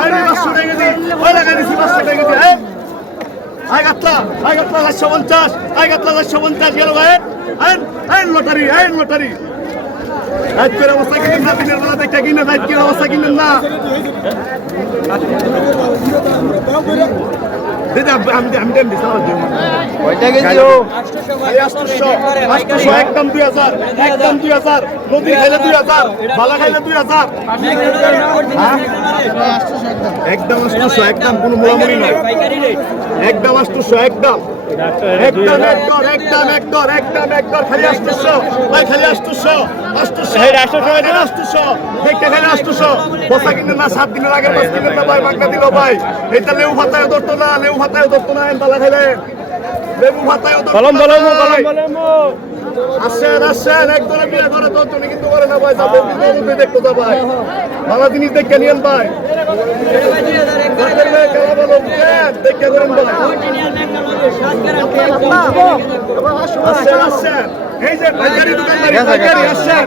I 500 টাকা দি ওই লাগা দিছি 500 টাকা দি আই গাতলা 450 আই গাতলা 450 গেল ভাই আই লটারি আজকের অবস্থা কি না দিনের বেলা দেখতে কিনা আজকের অবস্থা কিনেন না আমি দেন দিছি কয়টা কেজি ও 800 একদম 2000 নদী খাইলে 2000 বালা খাইলে 2000 একদম 800 একদম কোনো মোলামুলি নাই একদম 800 একদম খালি 800 ভাই খালি 800 দেখতে খালি 800 বসা কিনে না 7 দিনের আগে 5 দিনের না ভাই মাগনা দিল ভাই এটা লেউ ভাতায় ধরতো না বালা খাইলে লেবু ভাতায় ধরতো কলম আসেন একজনে বিয়ে করে দশজনে কিন্তু করে না ভাই যাবো কিন্তু দেখতো যা ভাই ভালো জিনিস দেখে নিয়েন ভাই দেখে করেন ভাই আসেন এই যে পাইকারি দোকানদারি আসেন